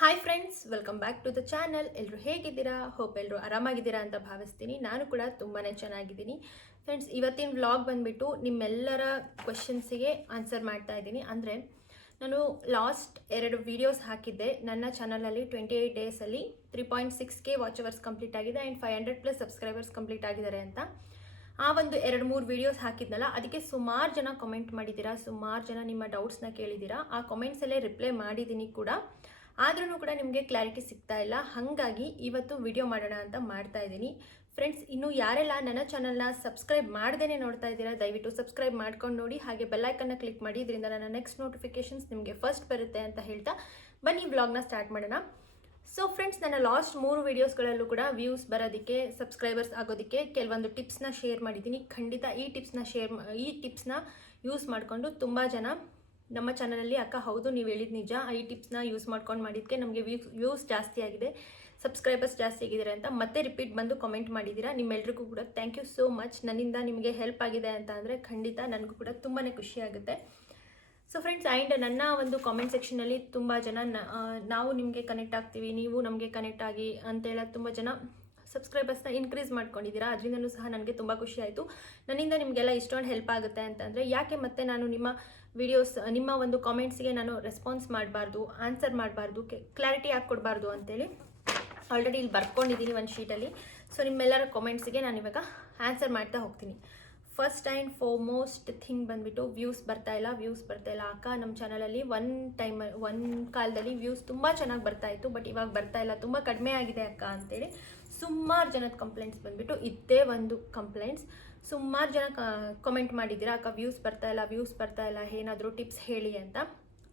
Hi friends, welcome back to the channel. ಎಲ್ಲರೂ ಹೇಗಿದ್ದೀರಾ? Hope ಎಲ್ಲರೂ ಆರಾಮಾಗಿದ್ದೀರಾ ಅಂತ ಭಾವಿಸ್ತೀನಿ. ನಾನು ಕೂಡ ತುಂಬಾ ಚೆನ್ನಾಗಿದ್ದೀನಿ. ಫ್ರೆಂಡ್ಸ್, ಇವತ್ತಿನ ವ್ಲಾಗ್ ಬಂದುಬಿಟ್ಟು ನಿಮ್ಮೆಲ್ಲರ ಕ್ವೆಶನ್ಸಿಗೆ ಆನ್ಸರ್ ಮಾಡ್ತಾ ಇದ್ದೀನಿ. ಅಂದರೆ ನಾನು ಲಾಸ್ಟ್ 2 ವೀಡಿಯೋಸ್ ಹಾಕಿದ್ದೆ ನನ್ನ ಚಾನಲಲ್ಲಿ. 28 ಡೇಸಲ್ಲಿ 3.6K ವಾಚ್ ಅವರ್ಸ್ ಕಂಪ್ಲೀಟ್ ಆಗಿದೆ ಆ್ಯಂಡ್ 500+ ಸಬ್ಸ್ಕ್ರೈಬರ್ಸ್ ಕಂಪ್ಲೀಟ್ ಆಗಿದ್ದಾರೆ ಅಂತ. ಆ ಒಂದು 2-3 ವೀಡಿಯೋಸ್ ಹಾಕಿದ್ನಲ್ಲ, ಅದಕ್ಕೆ ಸುಮಾರು ಜನ ಕಮೆಂಟ್ ಮಾಡಿದ್ದೀರಾ, ಸುಮಾರು ಜನ ನಿಮ್ಮ ಡೌಟ್ಸ್ನ ಕೇಳಿದ್ದೀರಾ. ಆ ಕಮೆಂಟ್ಸಲ್ಲೇ ರಿಪ್ಲೈ ಮಾಡಿದ್ದೀನಿ ಕೂಡ. ಆದ್ರೂ ಕೂಡ ನಿಮಗೆ ಕ್ಲಾರಿಟಿ ಸಿಗ್ತಾ ಇಲ್ಲ. ಹಾಗಾಗಿ ಇವತ್ತು ವಿಡಿಯೋ ಮಾಡೋಣ ಅಂತ ಮಾಡ್ತಾ ಇದ್ದೀನಿ. ಫ್ರೆಂಡ್ಸ್, ಇನ್ನು ಯಾರೆಲ್ಲ ನನ್ನ ಚಾನಲ್ನ ಸಬ್ಸ್ಕ್ರೈಬ್ ಮಾಡ್ದೇ ನೋಡ್ತಾ ಇದ್ದೀರಾ, ದಯವಿಟ್ಟು ಸಬ್ಸ್ಕ್ರೈಬ್ ಮಾಡ್ಕೊಂಡು ನೋಡಿ. ಹಾಗೆ ಬೆಲ್ಲೈಕನ್ನ ಕ್ಲಿಕ್ ಮಾಡಿ, ಇದರಿಂದ ನನ್ನ ನೆಕ್ಸ್ಟ್ ನೋಟಿಫಿಕೇಶನ್ಸ್ ನಿಮಗೆ ಫಸ್ಟ್ ಬರುತ್ತೆ ಅಂತ ಹೇಳ್ತಾ ಬನ್ನಿ ವ್ಲಾಗ್ನ ಸ್ಟಾರ್ಟ್ ಮಾಡೋಣ. ಸೊ ಫ್ರೆಂಡ್ಸ್, ನನ್ನ ಲಾಸ್ಟ್ 3 ವೀಡಿಯೋಸ್ಗಳಲ್ಲೂ ಕೂಡ ವ್ಯೂಸ್ ಬರೋದಕ್ಕೆ, ಸಬ್ಸ್ಕ್ರೈಬರ್ಸ್ ಆಗೋದಕ್ಕೆ ಕೆಲವೊಂದು ಟಿಪ್ಸ್ನ ಶೇರ್ ಮಾಡಿದ್ದೀನಿ. ಖಂಡಿತ ಈ ಟಿಪ್ಸ್ನ ಯೂಸ್ ಮಾಡಿಕೊಂಡು ತುಂಬ ಜನ ನಮ್ಮ ಚಾನಲಲ್ಲಿ ಅಕ್ಕ ಹೌದು ನೀವು ಹೇಳಿದ ನಿಜ, ಈ ಟಿಪ್ಸ್ನ ಯೂಸ್ ಮಾಡ್ಕೊಂಡು ಮಾಡಿದ್ದಕ್ಕೆ ನಮಗೆ ವ್ಯೂಸ್ ಜಾಸ್ತಿ ಆಗಿದೆ, ಸಬ್ಸ್ಕ್ರೈಬರ್ಸ್ ಜಾಸ್ತಿ ಆಗಿದ್ದಾರೆ ಅಂತ ಮತ್ತೆ ರಿಪೀಟ್ ಬಂದು ಕಮೆಂಟ್ ಮಾಡಿದ್ದೀರಾ. ನಿಮ್ಮೆಲ್ರಿಗೂ ಕೂಡ ಥ್ಯಾಂಕ್ ಯು ಸೋ ಮಚ್. ನನ್ನಿಂದ ನಿಮಗೆ ಹೆಲ್ಪ್ ಆಗಿದೆ ಅಂತ ಅಂದರೆ ಖಂಡಿತ ನನಗೂ ಕೂಡ ತುಂಬಾ ಖುಷಿ ಆಗುತ್ತೆ. ಸೊ ಫ್ರೆಂಡ್ಸ್, ಆ್ಯಂಡ್ ನನ್ನ ಒಂದು ಕಾಮೆಂಟ್ ಸೆಕ್ಷನಲ್ಲಿ ತುಂಬ ಜನ ನಾವು ನಿಮಗೆ ಕನೆಕ್ಟ್ ಆಗ್ತೀವಿ, ನೀವು ನಮಗೆ ಕನೆಕ್ಟ್ ಆಗಿ ಅಂತೇಳ ತುಂಬ ಜನ ಸಬ್ಸ್ಕ್ರೈಬರ್ಸ್ನ ಇನ್ಕ್ರೀಸ್ ಮಾಡ್ಕೊಂಡಿದ್ದೀರಾ. ಅದರಿಂದನೂ ಸಹ ನನಗೆ ತುಂಬ ಖುಷಿ ಆಯಿತು. ನನ್ನಿಂದ ನಿಮಗೆಲ್ಲ ಇಷ್ಟೊಂದು ಹೆಲ್ಪ್ ಆಗುತ್ತೆ ಅಂತಂದರೆ ಯಾಕೆ ಮತ್ತೆ ನಾನು ನಿಮ್ಮ ವಿಡಿಯೋಸ್, ನಿಮ್ಮ ಒಂದು ಕಾಮೆಂಟ್ಸಿಗೆ ನಾನು ರೆಸ್ಪಾನ್ಸ್ ಮಾಡಬಾರ್ದು, ಆನ್ಸರ್ ಮಾಡಬಾರ್ದು, ಕ್ಲಾರಿಟಿ ಕೊಡಬಾರ್ದು ಅಂತೇಳಿ ಆಲ್ರೆಡಿ ಇಲ್ಲಿ ಬರ್ಕೊಂಡಿದ್ದೀನಿ ಒಂದು ಶೀಟಲ್ಲಿ. ಸೊ ನಿಮ್ಮೆಲ್ಲರ ಕಾಮೆಂಟ್ಸಿಗೆ ನಾನು ಇವಾಗ ಆನ್ಸರ್ ಮಾಡ್ತಾ ಹೋಗ್ತೀನಿ. ಫಸ್ಟ್ ಆ್ಯಂಡ್ ಫಾರ್ಮೋಸ್ಟ್ ಥಿಂಗ್ ಬಂದುಬಿಟ್ಟು ವ್ಯೂಸ್ ಬರ್ತಾ ಇಲ್ಲ ಅಕ್ಕ. ನಮ್ಮ ಚಾನಲಲ್ಲಿ ಒಂದು ಕಾಲದಲ್ಲಿ ವ್ಯೂಸ್ ತುಂಬ ಚೆನ್ನಾಗಿ ಬರ್ತಾಯಿತ್ತು, ಬಟ್ ಇವಾಗ ಬರ್ತಾ ಇಲ್ಲ, ತುಂಬ ಕಡಿಮೆ ಆಗಿದೆ ಅಕ್ಕ ಅಂತೇಳಿ ಸುಮಾರು ಜನದ ಕಂಪ್ಲೇಂಟ್ಸ್ ಬಂದುಬಿಟ್ಟು ಇದ್ದೇ ಒಂದು ಕಂಪ್ಲೇಂಟ್ಸ್. ಸುಮಾರು ಜನ ಕಮೆಂಟ್ ಮಾಡಿದ್ದೀರಾ, ಅಕ್ಕ ವ್ಯೂಸ್ ಬರ್ತಾ ಇಲ್ಲ, ಏನಾದರೂ ಟಿಪ್ಸ್ ಹೇಳಿ ಅಂತ.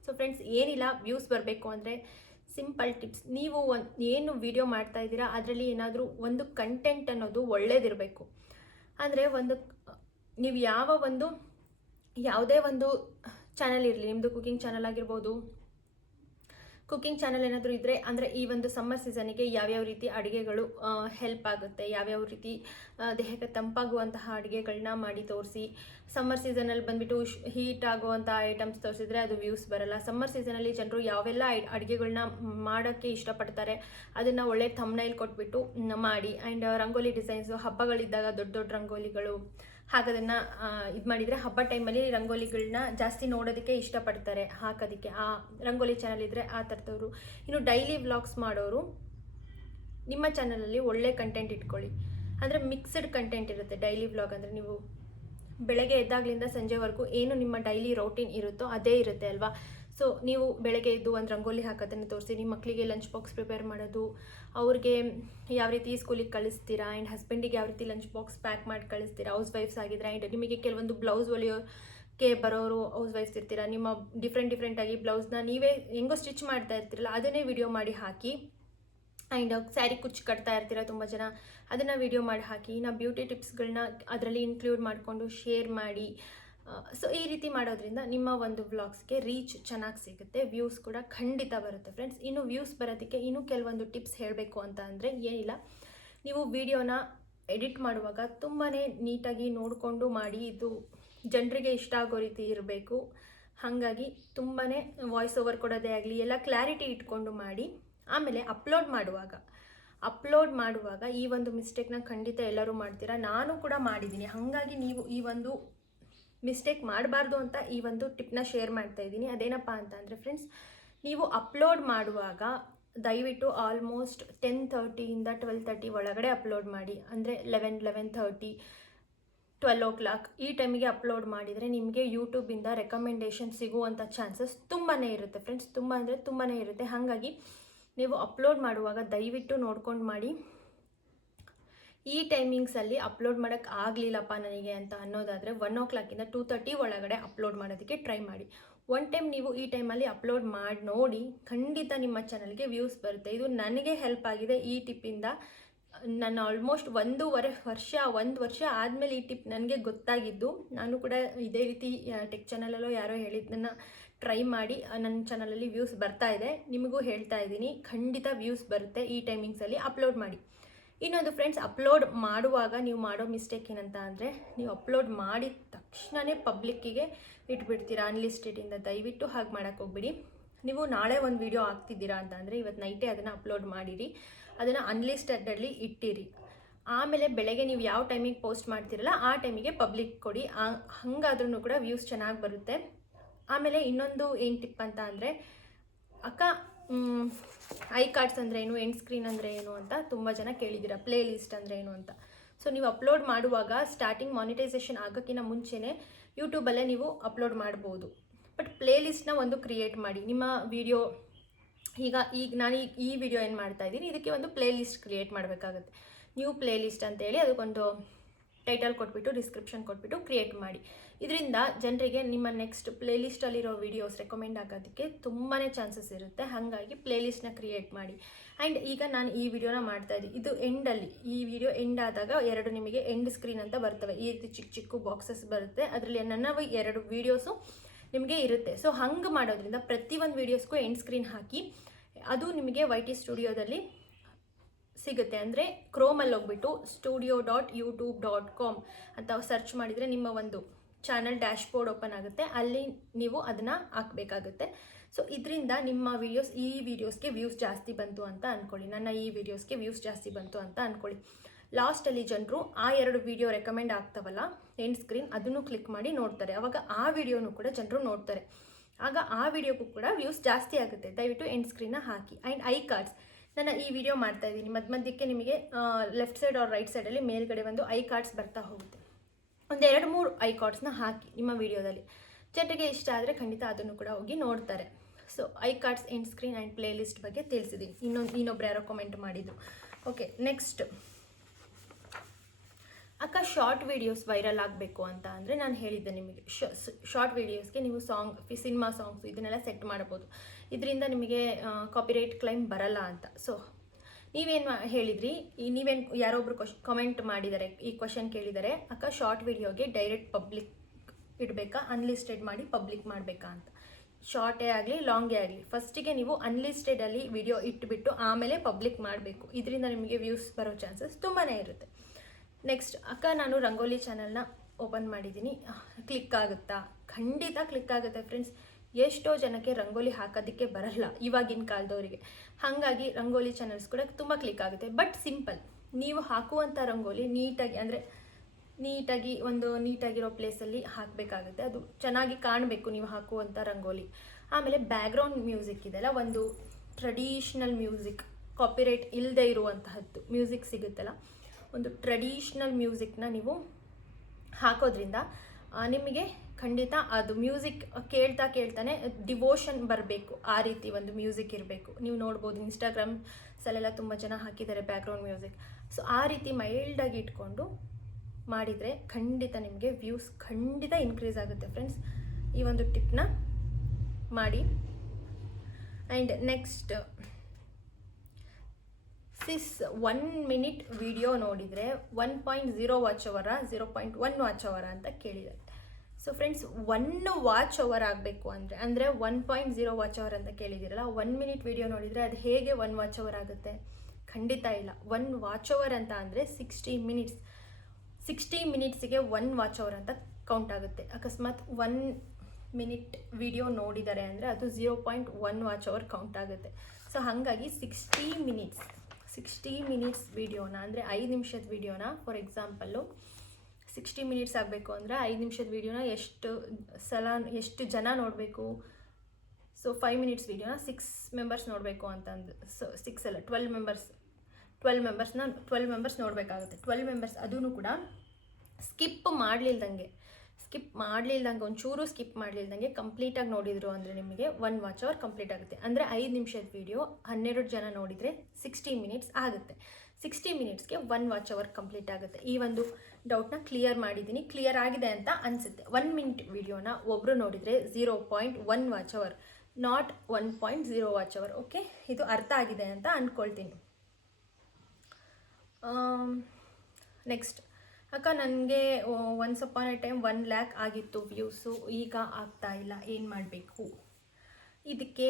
ಸೊ ಫ್ರೆಂಡ್ಸ್, ಏನಿಲ್ಲ, ವ್ಯೂಸ್ ಬರಬೇಕು ಅಂದರೆ ಸಿಂಪಲ್ ಟಿಪ್ಸ್. ನೀವು ಏನು ವಿಡಿಯೋ ಮಾಡ್ತಾ ಇದ್ದೀರಾ ಅದರಲ್ಲಿ ಏನಾದರೂ ಒಂದು ಕಂಟೆಂಟ್ ಅನ್ನೋದು ಒಳ್ಳೇದಿರಬೇಕು. ಅಂದರೆ ನೀವು ಯಾವುದೇ ಒಂದು ಚಾನಲ್ ಇರಲಿ, ನಿಮ್ಮದು ಕುಕಿಂಗ್ ಚಾನಲ್ ಆಗಿರ್ಬೋದು, ಕುಕಿಂಗ್ ಚಾನಲ್ ಏನಾದರೂ ಇದ್ದರೆ, ಅಂದರೆ ಈ ಒಂದು ಸಮ್ಮರ್ ಸೀಸನಿಗೆ ಯಾವ್ಯಾವ ರೀತಿ ಅಡುಗೆಗಳು ಹೆಲ್ಪ್ ಆಗುತ್ತೆ, ಯಾವ್ಯಾವ ರೀತಿ ದೇಹಕ್ಕೆ ತಂಪಾಗುವಂತಹ ಅಡುಗೆಗಳನ್ನ ಮಾಡಿ ತೋರಿಸಿ. ಸಮ್ಮರ್ ಸೀಸನಲ್ಲಿ ಬಂದುಬಿಟ್ಟು ಹೀಟ್ ಆಗುವಂಥ ಐಟಮ್ಸ್ ತೋರಿಸಿದ್ರೆ ಅದು ವ್ಯೂಸ್ ಬರಲ್ಲ. ಸಮ್ಮರ್ ಸೀಸನಲ್ಲಿ ಜನರು ಯಾವೆಲ್ಲ ಅಡುಗೆಗಳನ್ನ ಮಾಡೋಕ್ಕೆ ಇಷ್ಟಪಡ್ತಾರೆ ಅದನ್ನು ಒಳ್ಳೆ ಥಂಬ್ನೈಲ್ ಕೊಟ್ಬಿಟ್ಟು ಮಾಡಿ. ಆ್ಯಂಡ್ ರಂಗೋಲಿ ಡಿಸೈನ್ಸು, ಹಬ್ಬಗಳಿದ್ದಾಗ ದೊಡ್ಡ ದೊಡ್ಡ ರಂಗೋಲಿಗಳು ಹಾಕೋದನ್ನು ಇದು ಮಾಡಿದರೆ, ಹಬ್ಬ ಟೈಮಲ್ಲಿ ರಂಗೋಲಿಗಳನ್ನ ಜಾಸ್ತಿ ನೋಡೋದಕ್ಕೆ ಇಷ್ಟಪಡ್ತಾರೆ ಹಾಕೋದಕ್ಕೆ. ಆ ರಂಗೋಲಿ ಚಾನಲ್ ಇದ್ದರೆ ಆ ಥರದವರು. ಇನ್ನು ಡೈಲಿ ವ್ಲಾಗ್ಸ್ ಮಾಡೋರು ನಿಮ್ಮ ಚಾನಲಲ್ಲಿ ಒಳ್ಳೆ ಕಂಟೆಂಟ್ ಇಟ್ಕೊಳ್ಳಿ. ಅಂದರೆ ಮಿಕ್ಸ್ಡ್ ಕಂಟೆಂಟ್ ಇರುತ್ತೆ ಡೈಲಿ ವ್ಲಾಗ್. ಅಂದರೆ ನೀವು ಬೆಳಗ್ಗೆ ಎದ್ದಾಗಲಿಂದ ಸಂಜೆವರೆಗೂ ಏನು ನಿಮ್ಮ ಡೈಲಿ ರೌಟೀನ್ ಇರುತ್ತೋ ಅದೇ ಇರುತ್ತೆ ಅಲ್ವಾ. ಸೊ ನೀವು ಬೆಳಗ್ಗೆ ಎದ್ದು ಒಂದು ರಂಗೋಲಿ ಹಾಕೋದನ್ನು ತೋರಿಸಿ, ನಿಮ್ಮ ಮಕ್ಕಳಿಗೆ ಲಂಚ್ ಬಾಕ್ಸ್ ಪ್ರಿಪೇರ್ ಮಾಡೋದು, ಅವ್ರಿಗೆ ಯಾವ ರೀತಿ ಸ್ಕೂಲಿಗೆ ಕಳಿಸ್ತೀರಾ, ಆ್ಯಂಡ್ ಹಸ್ಬೆಂಡಿಗೆ ಯಾವ ರೀತಿ ಲಂಚ್ ಬಾಕ್ಸ್ ಪ್ಯಾಕ್ ಮಾಡಿ ಕಳಿಸ್ತೀರಾ, ಹೌಸ್ ವೈಫ್ಸ್ ಆಗಿದ್ರೆ. ಆ್ಯಂಡ್ ನಿಮಗೆ ಕೆಲವೊಂದು ಬ್ಲೌಸ್ ಹೊಲಿಯೋಕ್ಕೆ ಬರೋರು ಹೌಸ್ ವೈಫ್ಸ್ ಇರ್ತೀರಾ, ನಿಮ್ಮ ಡಿಫ್ರೆಂಟಾಗಿ ಬ್ಲೌಸ್ನ ನೀವೇ ಹೆಂಗೋ ಸ್ಟಿಚ್ ಮಾಡ್ತಾ ಇರ್ತೀರಲ್ಲ, ಅದನ್ನೇ ವಿಡಿಯೋ ಮಾಡಿ ಹಾಕಿ. ಆ್ಯಂಡ್ ಸ್ಯಾರಿ ಕುಚ್ಚು ಕಟ್ತಾ ಇರ್ತೀರ ತುಂಬ ಜನ, ಅದನ್ನು ವಿಡಿಯೋ ಮಾಡಿ ಹಾಕಿ. ನಾವು ಬ್ಯೂಟಿ ಟಿಪ್ಸ್ಗಳನ್ನ ಅದರಲ್ಲಿ ಇನ್ಕ್ಲೂಡ್ ಮಾಡಿಕೊಂಡು ಶೇರ್ ಮಾಡಿ. ಸೊ ಈ ರೀತಿ ಮಾಡೋದ್ರಿಂದ ನಿಮ್ಮ ಒಂದು ವ್ಲಾಗ್ಸ್ಗೆ ರೀಚ್ ಚೆನ್ನಾಗಿ ಸಿಗುತ್ತೆ, ವ್ಯೂಸ್ ಕೂಡ ಖಂಡಿತ ಬರುತ್ತೆ ಫ್ರೆಂಡ್ಸ್. ಇನ್ನು ವ್ಯೂಸ್ ಬರೋದಕ್ಕೆ ಇನ್ನೂ ಕೆಲವೊಂದು ಟಿಪ್ಸ್ ಹೇಳಬೇಕು ಅಂತ ಅಂದರೆ ಏನಿಲ್ಲ, ನೀವು ವಿಡಿಯೋನ ಎಡಿಟ್ ಮಾಡುವಾಗ ತುಂಬಾ ನೀಟಾಗಿ ನೋಡಿಕೊಂಡು ಮಾಡಿ. ಇದು ಜನರಿಗೆ ಇಷ್ಟ ಆಗೋ ರೀತಿ ಇರಬೇಕು. ಹಾಗಾಗಿ ತುಂಬಾ ವಾಯ್ಸ್ ಓವರ್ ಕೊಡೋದೇ ಆಗಲಿ ಎಲ್ಲ ಕ್ಲಾರಿಟಿ ಇಟ್ಕೊಂಡು ಮಾಡಿ. ಆಮೇಲೆ ಅಪ್ಲೋಡ್ ಮಾಡುವಾಗ ಈ ಒಂದು ಮಿಸ್ಟೇಕ್ನ ಖಂಡಿತ ಎಲ್ಲರೂ ಮಾಡ್ತೀರಾ, ನಾನು ಕೂಡ ಮಾಡಿದ್ದೀನಿ. ಹಾಗಾಗಿ ನೀವು ಈ ಒಂದು ಮಿಸ್ಟೇಕ್ ಮಾಡಬಾರ್ದು ಅಂತ ಈ ಒಂದು ಟಿಪ್ನ ಶೇರ್ ಮಾಡ್ತಾ ಇದ್ದೀನಿ. ಅದೇನಪ್ಪ ಅಂತ ಅಂದರೆ ಫ್ರೆಂಡ್ಸ್, ನೀವು ಅಪ್ಲೋಡ್ ಮಾಡುವಾಗ ದಯವಿಟ್ಟು ಆಲ್ಮೋಸ್ಟ್ 10:30 12:30 ಒಳಗಡೆ ಅಪ್ಲೋಡ್ ಮಾಡಿ. ಅಂದರೆ 11:30 12 o'clock ಈ ಟೈಮಿಗೆ ಅಪ್ಲೋಡ್ ಮಾಡಿದರೆ ನಿಮಗೆ ಯೂಟ್ಯೂಬಿಂದ ರೆಕಮೆಂಡೇಷನ್ ಸಿಗುವಂಥ ಚಾನ್ಸಸ್ ತುಂಬಾ ಇರುತ್ತೆ ಫ್ರೆಂಡ್ಸ್, ತುಂಬಾ ಇರುತ್ತೆ. ಹಾಗಾಗಿ ನೀವು ಅಪ್ಲೋಡ್ ಮಾಡುವಾಗ ದಯವಿಟ್ಟು ನೋಡ್ಕೊಂಡು ಮಾಡಿ. ಈ ಟೈಮಿಂಗ್ಸಲ್ಲಿ ಅಪ್ಲೋಡ್ ಮಾಡೋಕ್ಕೆ ಆಗಲಿಲ್ಲಪ್ಪ ನನಗೆ ಅಂತ ಅನ್ನೋದಾದರೆ 1 o'clock 2:30 ಒಳಗಡೆ ಅಪ್ಲೋಡ್ ಮಾಡೋದಕ್ಕೆ ಟ್ರೈ ಮಾಡಿ. ಒನ್ ಟೈಮ್ ನೀವು ಈ ಟೈಮಲ್ಲಿ ಅಪ್ಲೋಡ್ ಮಾಡಿ ನೋಡಿ, ಖಂಡಿತ ನಿಮ್ಮ ಚಾನಲ್ಗೆ ವ್ಯೂಸ್ ಬರುತ್ತೆ. ಇದು ನನಗೆ ಹೆಲ್ಪ್ ಆಗಿದೆ ಈ ಟಿಪ್ಪಿಂದ. ನಾನು ಆಲ್ಮೋಸ್ಟ್ 1 ವರ್ಷ ಆದಮೇಲೆ ಈ ಟಿಪ್ ನನಗೆ ಗೊತ್ತಾಗಿದ್ದು. ನಾನು ಕೂಡ ಇದೇ ರೀತಿ ಟೆಕ್ ಚಾನಲಲ್ಲೋ ಯಾರೋ ಹೇಳಿದ್ದನ್ನು ಟ್ರೈ ಮಾಡಿ ನನ್ನ ಚಾನಲಲ್ಲಿ ವ್ಯೂಸ್ ಬರ್ತಾ ಇದೆ. ನಿಮಗೂ ಹೇಳ್ತಾ ಇದ್ದೀನಿ, ಖಂಡಿತ ವ್ಯೂಸ್ ಬರುತ್ತೆ ಈ ಟೈಮಿಂಗ್ಸಲ್ಲಿ ಅಪ್ಲೋಡ್ ಮಾಡಿ. ಇನ್ನೊಂದು ಫ್ರೆಂಡ್ಸ್, ಅಪ್ಲೋಡ್ ಮಾಡುವಾಗ ನೀವು ಮಾಡೋ ಮಿಸ್ಟೇಕ್ ಏನಂತ ಅಂದರೆ, ನೀವು ಅಪ್ಲೋಡ್ ಮಾಡಿದ ತಕ್ಷಣವೇ ಪಬ್ಲಿಕ್ಕಿಗೆ ಇಟ್ಬಿಡ್ತೀರಾ ಅನ್ಲಿಸ್ಟೆಡಿಂದ. ದಯವಿಟ್ಟು ಹಾಗೆ ಮಾಡೋಕ್ಕೆ ಹೋಗ್ಬಿಡಿ. ನೀವು ನಾಳೆ ಒಂದು ವಿಡಿಯೋ ಹಾಕ್ತಿದ್ದೀರಾ ಅಂತ ಅಂದರೆ ಇವತ್ತು ನೈಟೇ ಅದನ್ನು ಅಪ್ಲೋಡ್ ಮಾಡಿರಿ, ಅದನ್ನು ಅನ್ಲಿಸ್ಟೆಡಲ್ಲಿ ಇಟ್ಟಿರಿ. ಆಮೇಲೆ ಬೆಳಗ್ಗೆ ನೀವು ಯಾವ ಟೈಮಿಗೆ ಪೋಸ್ಟ್ ಮಾಡ್ತಿರಲ್ಲ ಆ ಟೈಮಿಗೆ ಪಬ್ಲಿಕ್ ಕೊಡಿ. ಹಾಗಾದ್ರೂ ಕೂಡ ವ್ಯೂಸ್ ಚೆನ್ನಾಗಿ ಬರುತ್ತೆ. ಆಮೇಲೆ ಇನ್ನೊಂದು ಏನು ಟಿಪ್ ಅಂತ ಅಂದರೆ, ಅಕ್ಕ ಐ ಕಾರ್ಡ್ಸ್ ಅಂದರೆ ಏನು, ಎಂಡ್ ಸ್ಕ್ರೀನ್ ಅಂದರೆ ಏನು ಅಂತ ತುಂಬ ಜನ ಕೇಳಿದ್ದೀರಾ, ಪ್ಲೇ ಲಿಸ್ಟ್ ಅಂದರೆ ಏನು ಅಂತ. ಸೊ ನೀವು ಅಪ್ಲೋಡ್ ಮಾಡುವಾಗ ಸ್ಟಾರ್ಟಿಂಗ್ ಮಾನಿಟೈಸೇಷನ್ ಆಗೋಕ್ಕಿಂತ ಮುಂಚೆನೇ ಯೂಟ್ಯೂಬಲ್ಲೇ ನೀವು ಅಪ್ಲೋಡ್ ಮಾಡ್ಬೋದು. ಬಟ್ ಪ್ಲೇ ಲಿಸ್ಟ್ನ ಒಂದು ಕ್ರಿಯೇಟ್ ಮಾಡಿ. ನಿಮ್ಮ ವಿಡಿಯೋ ಈಗ ನಾನು ಈ ವಿಡಿಯೋ ಏನು ಮಾಡ್ತಾ ಇದ್ದೀನಿ, ಇದಕ್ಕೆ ಒಂದು ಪ್ಲೇ ಲಿಸ್ಟ್ ಕ್ರಿಯೇಟ್ ಮಾಡಬೇಕಾಗುತ್ತೆ. ನ್ಯೂ ಪ್ಲೇ ಲಿಸ್ಟ್ ಅಂತೇಳಿ ಅದಕ್ಕೊಂದು ಟೈಟಲ್ ಕೊಟ್ಬಿಟ್ಟು ಡಿಸ್ಕ್ರಿಪ್ಷನ್ ಕೊಟ್ಬಿಟ್ಟು ಕ್ರಿಯೇಟ್ ಮಾಡಿ. ಇದರಿಂದ ಜನರಿಗೆ ನಿಮ್ಮ ನೆಕ್ಸ್ಟ್ ಪ್ಲೇ ಲಿಸ್ಟಲ್ಲಿರೋ ವೀಡಿಯೋಸ್ ರೆಕಮೆಂಡ್ ಆಗೋದಕ್ಕೆ ತುಂಬಾ ಚಾನ್ಸಸ್ ಇರುತ್ತೆ. ಹಾಗಾಗಿ ಪ್ಲೇ ಲಿಸ್ಟ್ನ ಕ್ರಿಯೇಟ್ ಮಾಡಿ. ಆ್ಯಂಡ್ ಈಗ ನಾನು ಈ ವಿಡಿಯೋನ ಮಾಡ್ತಾ ಇದ್ದೀನಿ, ಇದು ಎಂಡಲ್ಲಿ, ಈ ವಿಡಿಯೋ ಎಂಡ್ ಆದಾಗ 2 ನಿಮಗೆ ಎಂಡ್ ಸ್ಕ್ರೀನ್ ಅಂತ ಬರ್ತವೆ. ಈ ರೀತಿ ಚಿಕ್ಕ ಚಿಕ್ಕ ಬಾಕ್ಸಸ್ ಬರುತ್ತೆ, ಅದರಲ್ಲಿ ನನ್ನ 2 ವೀಡಿಯೋಸು ನಿಮಗೆ ಇರುತ್ತೆ. ಸೊ ಹಂಗೆ ಮಾಡೋದ್ರಿಂದ ಪ್ರತಿಯೊಂದು ವೀಡಿಯೋಸ್ಗೂ ಎಂಡ್ ಸ್ಕ್ರೀನ್ ಹಾಕಿ ಅದು ನಿಮಗೆ YT ಸ್ಟುಡಿಯೋದಲ್ಲಿ ಸಿಗುತ್ತೆ. ಅಂದರೆ ಕ್ರೋಮಲ್ಲಿ ಹೋಗ್ಬಿಟ್ಟು studio.youtube.com ಅಂತ ಸರ್ಚ್ ಮಾಡಿದರೆ ನಿಮ್ಮ ಒಂದು ಚಾನಲ್ ಡ್ಯಾಶ್ಬೋರ್ಡ್ ಓಪನ್ ಆಗುತ್ತೆ, ಅಲ್ಲಿ ನೀವು ಅದನ್ನು ಹಾಕಬೇಕಾಗುತ್ತೆ. ಸೊ ಇದರಿಂದ ನಿಮ್ಮ ಈ ವಿಡಿಯೋಸ್ಗೆ ವ್ಯೂಸ್ ಜಾಸ್ತಿ ಬಂತು ಅಂತ ಅಂದ್ಕೊಳ್ಳಿ, ನನ್ನ ಈ ವಿಡಿಯೋಸ್ಗೆ ವ್ಯೂಸ್ ಜಾಸ್ತಿ ಬಂತು ಅಂತ ಅಂದ್ಕೊಳ್ಳಿ. ಲಾಸ್ಟಲ್ಲಿ ಜನರು ಆ 2 ವಿಡಿಯೋ ರೆಕಮೆಂಡ್ ಆಗ್ತಾವಲ್ಲ ಎಂಡ್ ಸ್ಕ್ರೀನ್, ಅದನ್ನು ಕ್ಲಿಕ್ ಮಾಡಿ ನೋಡ್ತಾರೆ. ಆವಾಗ ಆ ವಿಡಿಯೋನು ಕೂಡ ಜನರು ನೋಡ್ತಾರೆ, ಆಗ ಆ ವಿಡಿಯೋಕ್ಕೂ ಕೂಡ ವ್ಯೂಸ್ ಜಾಸ್ತಿ ಆಗುತ್ತೆ. ದಯವಿಟ್ಟು ಎಂಡ್ ಸ್ಕ್ರೀನ್ನ ಹಾಕಿ. ಆ್ಯಂಡ್ ಐ ಕಾರ್ಡ್ಸ್, ನಾನು ಈ ವಿಡಿಯೋ ಮಾಡ್ತಾ ಇದ್ದೀನಿ, ಮಧ್ಯಕ್ಕೆ ನಿಮಗೆ ಲೆಫ್ಟ್ ಸೈಡ್ ಆರ್ ರೈಟ್ ಸೈಡಲ್ಲಿ ಮೇಲ್ಗಡೆ ಒಂದು ಐ ಕಾರ್ಡ್ಸ್ ಬರ್ತಾ ಹೋಗುತ್ತೆ. ಒಂದು 2-3 ಐ ಕಾರ್ಡ್ಸ್ನ ಹಾಕಿ ನಿಮ್ಮ ವಿಡಿಯೋದಲ್ಲಿ. ಜನರಿಗೆ ಇಷ್ಟ ಆದರೆ ಖಂಡಿತ ಅದನ್ನು ಕೂಡ ಹೋಗಿ ನೋಡ್ತಾರೆ. So I cards, end screen and play list ಬಗ್ಗೆ ತಿಳಿಸಿದ್ದೀನಿ. ಇನ್ನೊಬ್ರು ಯಾರೋ ಕಮೆಂಟ್ ಮಾಡಿದರು. ಓಕೆ, ನೆಕ್ಸ್ಟ್, ಅಕ್ಕ ಶಾರ್ಟ್ ವೀಡಿಯೋಸ್ ವೈರಲ್ ಆಗಬೇಕು ಅಂತ ಅಂದರೆ ನಾನು ಹೇಳಿದ್ದೆ ನಿಮಗೆ, ಶಾರ್ಟ್ ವೀಡಿಯೋಸ್ಗೆ ನೀವು ಸಿನಿಮಾ ಸಾಂಗ್ಸ್ ಇದನ್ನೆಲ್ಲ ಸೆಟ್ ಮಾಡ್ಬೋದು. ಇದರಿಂದ ನಿಮಗೆ ಕಾಪಿರೈಟ್ ಕ್ಲೈಮ್ ಬರಲ್ಲ ಅಂತ. ಸೊ ನೀವೇನು ಹೇಳಿದ್ರಿ, ಯಾರೊಬ್ರು ಕಮೆಂಟ್ ಮಾಡಿದ್ದಾರೆ, ಈ ಕ್ವಶನ್ ಕೇಳಿದ್ದಾರೆ, ಅಕ್ಕ ಶಾರ್ಟ್ ವೀಡಿಯೋಗೆ ಡೈರೆಕ್ಟ್ ಪಬ್ಲಿಕ್ ಇಡಬೇಕಾ, ಅನ್ಲಿಸ್ಟೆಡ್ ಮಾಡಿ ಪಬ್ಲಿಕ್ ಮಾಡಬೇಕಾ ಅಂತ. ಶಾರ್ಟೇ ಆಗಲಿ ಲಾಂಗೇ ಆಗಲಿ ಫಸ್ಟಿಗೆ ನೀವು ಅನ್ಲಿಸ್ಟೆಡಲ್ಲಿ ವಿಡಿಯೋ ಇಟ್ಬಿಟ್ಟು ಆಮೇಲೆ ಪಬ್ಲಿಕ್ ಮಾಡಬೇಕು. ಇದರಿಂದ ನಿಮಗೆ ವ್ಯೂಸ್ ಬರೋ ಚಾನ್ಸಸ್ ತುಂಬಾ ಇರುತ್ತೆ. ನೆಕ್ಸ್ಟ್, ಅಕ್ಕ ನಾನು ರಂಗೋಲಿ ಚಾನಲ್ನ ಓಪನ್ ಮಾಡಿದ್ದೀನಿ, ಕ್ಲಿಕ್ ಆಗುತ್ತಾ? ಖಂಡಿತ ಕ್ಲಿಕ್ ಆಗುತ್ತೆ ಫ್ರೆಂಡ್ಸ್. ಎಷ್ಟೋ ಜನಕ್ಕೆ ರಂಗೋಲಿ ಹಾಕೋದಕ್ಕೆ ಬರಲ್ಲ ಇವಾಗಿನ ಕಾಲದವರಿಗೆ, ಹಾಗಾಗಿ ರಂಗೋಲಿ ಚಾನಲ್ಸ್ ಕೂಡ ತುಂಬ ಕ್ಲಿಕ್ ಆಗುತ್ತೆ. ಬಟ್ ಸಿಂಪಲ್, ನೀವು ಹಾಕುವಂಥ ರಂಗೋಲಿ ನೀಟಾಗಿ, ಅಂದರೆ ನೀಟಾಗಿರೋ ಪ್ಲೇಸಲ್ಲಿ ಹಾಕಬೇಕಾಗುತ್ತೆ. ಅದು ಚೆನ್ನಾಗಿ ಕಾಣಬೇಕು ನೀವು ಹಾಕುವಂಥ ರಂಗೋಲಿ. ಆಮೇಲೆ ಬ್ಯಾಕ್ಗ್ರೌಂಡ್ ಮ್ಯೂಸಿಕ್ ಇದೆಲ್ಲ, ಒಂದು ಟ್ರೆಡಿಷ್ನಲ್ ಮ್ಯೂಸಿಕ್, ಕಾಪಿರೈಟ್ ಇಲ್ಲದೆ ಇರುವಂತಹದ್ದು ಮ್ಯೂಸಿಕ್ ಸಿಗುತ್ತಲ್ಲ, ಒಂದು ಟ್ರೆಡಿಷ್ನಲ್ ಮ್ಯೂಸಿಕ್ನ ನೀವು ಹಾಕೋದ್ರಿಂದ ನಿಮಗೆ ಖಂಡಿತ ಅದು ಮ್ಯೂಸಿಕ್ ಕೇಳ್ತಾನೆ ಡಿವೋಷನ್ ಬರಬೇಕು, ಆ ರೀತಿ ಒಂದು ಮ್ಯೂಸಿಕ್ ಇರಬೇಕು. ನೀವು ನೋಡ್ಬೋದು ಇನ್ಸ್ಟಾಗ್ರಾಮ್ಸಲ್ಲೆಲ್ಲ ತುಂಬ ಜನ ಹಾಕಿದ್ದಾರೆ ಬ್ಯಾಕ್ಗ್ರೌಂಡ್ ಮ್ಯೂಸಿಕ್. ಸೊ ಆ ರೀತಿ ಮೈಲ್ಡಾಗಿ ಇಟ್ಕೊಂಡು ಮಾಡಿದರೆ ಖಂಡಿತ ನಿಮಗೆ ವ್ಯೂಸ್ ಖಂಡಿತ ಇನ್ಕ್ರೀಸ್ ಆಗುತ್ತೆ ಫ್ರೆಂಡ್ಸ್. ಈ ಒಂದು ಟಿಪ್ನ ಮಾಡಿ. ಆ್ಯಂಡ್ ನೆಕ್ಸ್ಟ್, 1 ಮಿನಿಟ್ ವಿಡಿಯೋ ನೋಡಿದರೆ 1.0 ವಾಚ್ ಅವರ 0.1 ವಾಚ್ ಅವರ ಅಂತ ಕೇಳಿದ್ದಾರೆ. ಸೊ ಫ್ರೆಂಡ್ಸ್, 1 ವಾಚ್ ಅವರ್ ಆಗಬೇಕು ಅಂದರೆ 1.0 ವಾಚ್ ಅವರ್ ಅಂತ ಕೇಳಿದ್ದೀರಲ್ಲ, 1 ಮಿನಿಟ್ ವಿಡಿಯೋ ನೋಡಿದರೆ ಅದು ಹೇಗೆ 1 ವಾಚ್ ಅವರ್ ಆಗುತ್ತೆ? ಖಂಡಿತ ಇಲ್ಲ. 1 ವಾಚ್ ಅವರ್ ಅಂತ ಅಂದರೆ 60 ಮಿನಿಟ್ಸಿಗೆ 1 ವಾಚ್ ಅವರ್ ಅಂತ ಕೌಂಟ್ ಆಗುತ್ತೆ. ಅಕಸ್ಮಾತ್ 1 ಮಿನಿಟ್ ವಿಡಿಯೋ ನೋಡಿದ್ದಾರೆ ಅಂದರೆ ಅದು 0.1 ವಾಚ್ ಅವರ್ ಕೌಂಟ್ ಆಗುತ್ತೆ. ಸೊ ಹಾಗಾಗಿ 60 ಮಿನಿಟ್ಸ್ ವಿಡಿಯೋನ, ಅಂದರೆ 5 ನಿಮಿಷದ ವಿಡಿಯೋನ, ಫಾರ್ ಎಕ್ಸಾಂಪಲ್ಲು 60 ಮಿನಿಟ್ಸ್ ಆಗಬೇಕು ಅಂದರೆ 5 ನಿಮಿಷದ ವಿಡಿಯೋನ ಎಷ್ಟು ಜನ ನೋಡಬೇಕು? ಸೊ 5 ಮಿನಿಟ್ಸ್ ವಿಡಿಯೋನ 6 ಮೆಂಬರ್ಸ್ ನೋಡಬೇಕು ಅಂತಂದು. ಸೊ 6 ಅಲ್ಲ, 12 ಮೆಂಬರ್ಸ್ ನೋಡಬೇಕಾಗುತ್ತೆ. 12 ಮೆಂಬರ್ಸ್ ಅದೂ ಕೂಡ ಸ್ಕಿಪ್ ಮಾಡಲಿಲ್ದಂಗೆ ಒಂಚೂರು ಸ್ಕಿಪ್ ಮಾಡಲಿಲ್ದಂಗೆ ಕಂಪ್ಲೀಟಾಗಿ ನೋಡಿದ್ರು ಅಂದರೆ ನಿಮಗೆ 1 ವಾಚ್ ಅವರ್ ಕಂಪ್ಲೀಟ್ ಆಗುತ್ತೆ. ಅಂದರೆ 5 ನಿಮಿಷದ ವಿಡಿಯೋ 12 ಜನ ನೋಡಿದರೆ 60 ಮಿನಿಟ್ಸ್ ಆಗುತ್ತೆ. 60 ಮಿನಿಟ್ಸ್ಗೆ 1 ವಾಚ್ ಅವರ್ ಕಂಪ್ಲೀಟ್ ಆಗುತ್ತೆ. ಈ ಒಂದು ಡೌಟ್ನ ಕ್ಲಿಯರ್ ಮಾಡಿದ್ದೀನಿ, ಕ್ಲಿಯರ್ ಆಗಿದೆ ಅಂತ ಅನಿಸುತ್ತೆ. 1 ಮಿನಿಟ್ ವಿಡಿಯೋನ ಒಬ್ಬರು ನೋಡಿದರೆ 0.1 watch hour, not 1.0 watch hour. Okay, ಇದು ಅರ್ಥ ಆಗಿದೆ ಅಂತ ಅಂದ್ಕೊಳ್ತೀನಿ. ನೆಕ್ಸ್ಟ್, ಅಕ್ಕ ನನಗೆ once upon a time 1 lakh ಆಗಿತ್ತು ವ್ಯೂಸು, ಈಗ ಆಗ್ತಾ ಇಲ್ಲ, ಏನು ಮಾಡಬೇಕು? ಇದಕ್ಕೆ